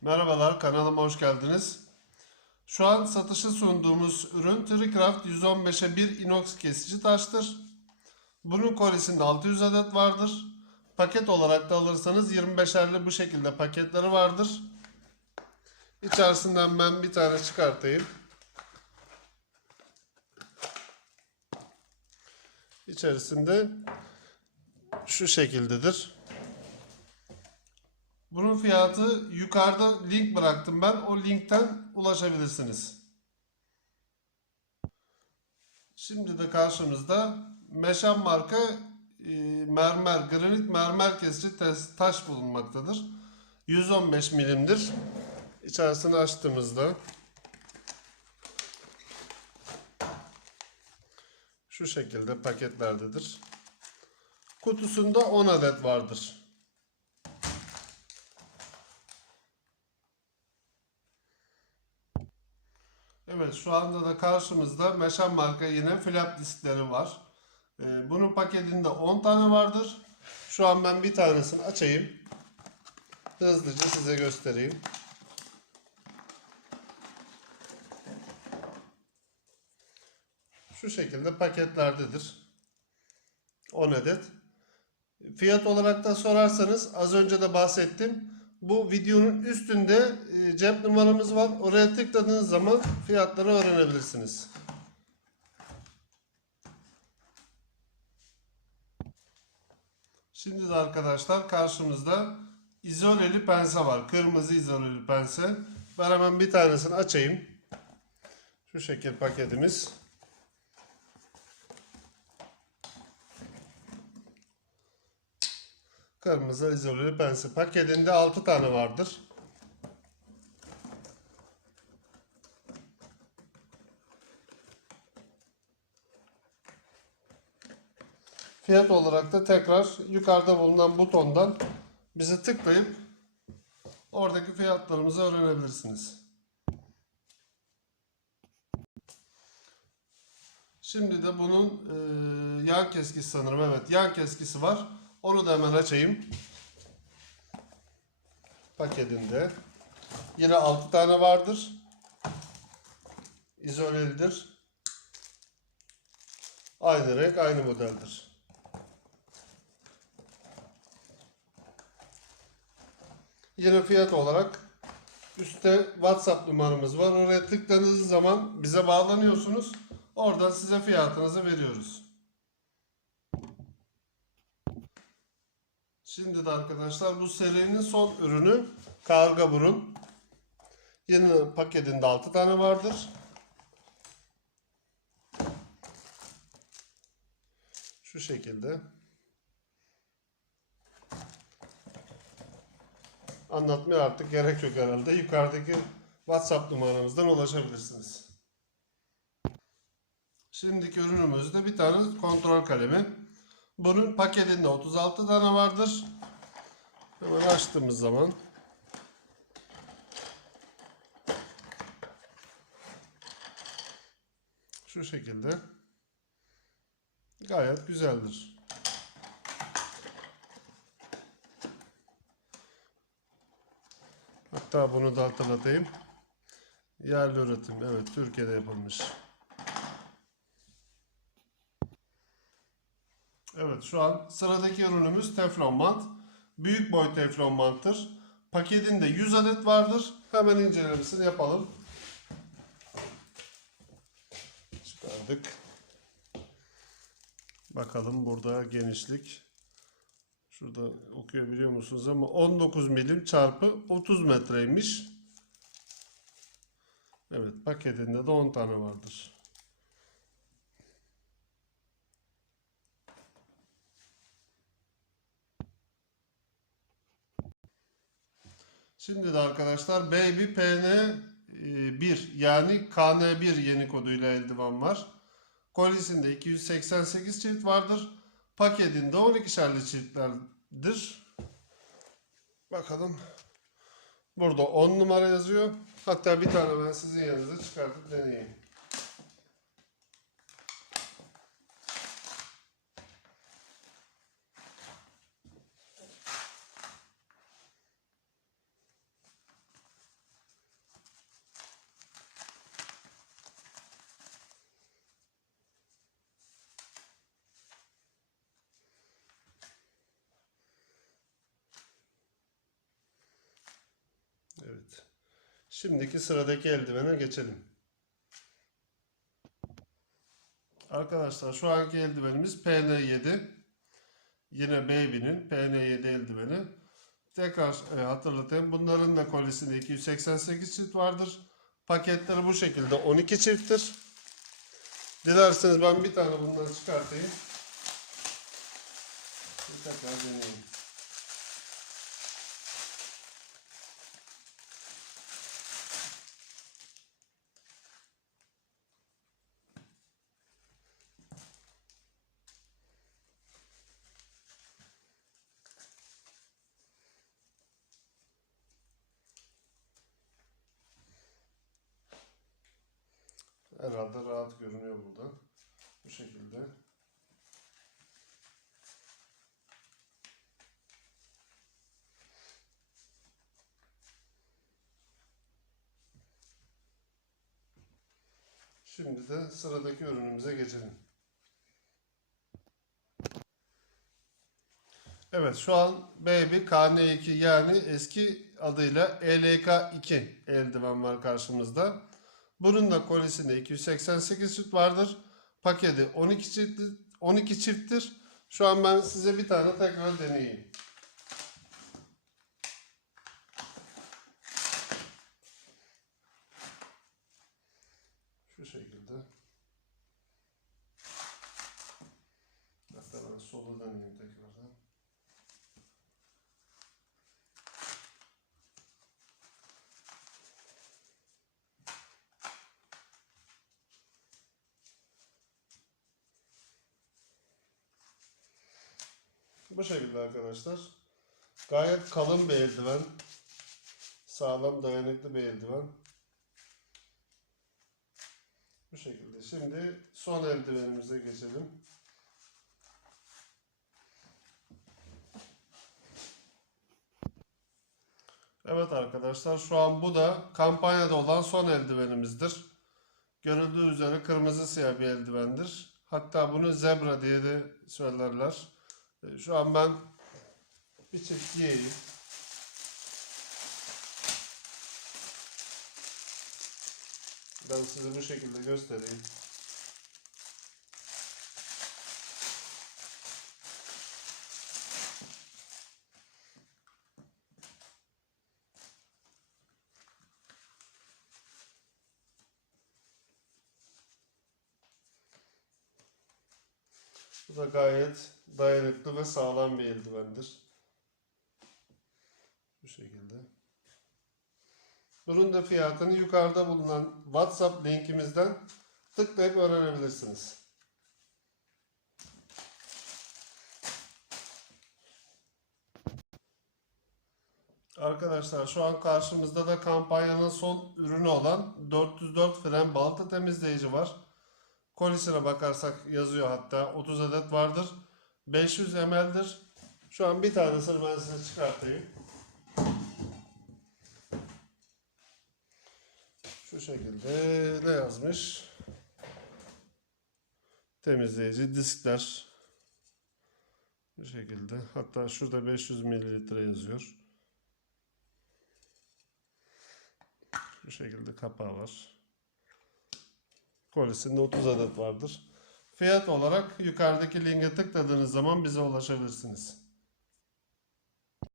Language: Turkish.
Merhabalar, kanalıma hoş geldiniz. Şu an satışa sunduğumuz ürün Tricraft 115'e 1 inox kesici taştır. Bunun kolisinde 600 adet vardır. Paket olarak da alırsanız 25'erli bu şekilde paketleri vardır. İçerisinden ben bir tane çıkartayım. İçerisinde şu şekildedir. Bunun fiyatı yukarıda link bıraktım ben. O linkten ulaşabilirsiniz. Şimdi de karşımızda Meşan marka e, mermer, granit mermer kesici taş bulunmaktadır. 115 milimdir. İçerisini açtığımızda şu şekilde paketlerdedir. Kutusunda 10 adet vardır. Evet şu anda da karşımızda Meşan marka yine flap diskleri var. Ee, bunun paketinde 10 tane vardır. Şu an ben bir tanesini açayım. Hızlıca size göstereyim. Şu şekilde paketlerdedir. 10 adet. Fiyat olarak da sorarsanız az önce de bahsettim. Bu videonun üstünde cep numaramız var. Oraya tıkladığınız zaman fiyatları öğrenebilirsiniz. Şimdi de arkadaşlar karşımızda izoleli pense var. Kırmızı izoleli pense. Ben hemen bir tanesini açayım. Şu şekil paketimiz. Kırmızı izoleli pense. Paketinde 6 tane vardır. Fiyat olarak da tekrar yukarıda bulunan butondan bizi tıklayıp oradaki fiyatlarımızı öğrenebilirsiniz. Şimdi de bunun e, yan keskisi sanırım. Evet yan keskisi var. Onu da hemen açayım. Paketinde. Yine 6 tane vardır. İzolelidir. Aynı renk, aynı modeldir. Yine fiyat olarak üstte WhatsApp numaramız var. Oraya tıkladığınız zaman bize bağlanıyorsunuz. Oradan size fiyatınızı veriyoruz. Şimdi de arkadaşlar bu serinin son ürünü karga burun. Yeni paketinde 6 tane vardır. Şu şekilde. Anlatmaya artık gerek yok herhalde. Yukarıdaki WhatsApp numaramızdan ulaşabilirsiniz. Şimdiki ürünümüzde bir tane kontrol kalemi. Bunun paketinde 36 tane vardır. Hemen açtığımız zaman şu şekilde gayet güzeldir. Hatta bunu da hatırlatayım. Yerli üretim. Evet Türkiye'de yapılmış. Evet şu an sıradaki ürünümüz teflon bant. Büyük boy teflon banttır. Paketinde 100 adet vardır. Hemen incelemesini yapalım. Çıkardık. Bakalım burada genişlik. Şurada okuyabiliyor musunuz ama 19 milim çarpı 30 metreymiş. Evet paketinde de 10 tane vardır. Şimdi de arkadaşlar Baby PN1 yani KN1 yeni koduyla eldiven var. Kolisinde 288 çift vardır. Paketinde 12'şerli çiftlerdir. Bakalım. Burada 10 numara yazıyor. Hatta bir tane ben sizin yanınıza çıkartıp deneyeyim. Şimdiki sıradaki eldivene geçelim. Arkadaşlar şu anki eldivenimiz PN7. Yine Baby'nin PN7 eldiveni. Tekrar e, hatırlatayım. Bunların da kolisinde 288 çift vardır. Paketleri bu şekilde 12 çifttir. Dilerseniz ben bir tane bundan çıkartayım. Bir tekrar deneyeyim. Herhalde rahat görünüyor burada. Bu şekilde. Şimdi de sıradaki ürünümüze geçelim. Evet şu an Baby KN2 yani eski adıyla E ELK2 eldiven var karşımızda. Bunun da kolisinde 288 süt vardır. Paketi 12 çift 12 çifttir. Şu an ben size bir tane tekrar deneyeyim. Şu şekilde. Hatta ben sola döneyim tekrardan. Bu şekilde arkadaşlar. Gayet kalın bir eldiven. Sağlam dayanıklı bir eldiven. Bu şekilde. Şimdi son eldivenimize geçelim. Evet arkadaşlar şu an bu da kampanyada olan son eldivenimizdir. Görüldüğü üzere kırmızı siyah bir eldivendir. Hatta bunu zebra diye de söylerler. E, Şu an ben bir çift giyeyim. Ben size bu şekilde göstereyim. Bu da gayet dayanıklı ve sağlam bir eldivendir. Bu şekilde. Bunun da fiyatını yukarıda bulunan WhatsApp linkimizden tıklayıp öğrenebilirsiniz. Arkadaşlar şu an karşımızda da kampanyanın son ürünü olan 404 fren balta temizleyici var. Kolisine bakarsak yazıyor hatta 30 adet vardır. 500 ml'dir. Şu an bir tanesini ben size çıkartayım. Şu şekilde ne yazmış? Temizleyici diskler. Bu şekilde. Hatta şurada 500 mililitre yazıyor. Bu şekilde kapağı var. Kolisinde 30 adet vardır. Fiyat olarak yukarıdaki linke tıkladığınız zaman bize ulaşabilirsiniz.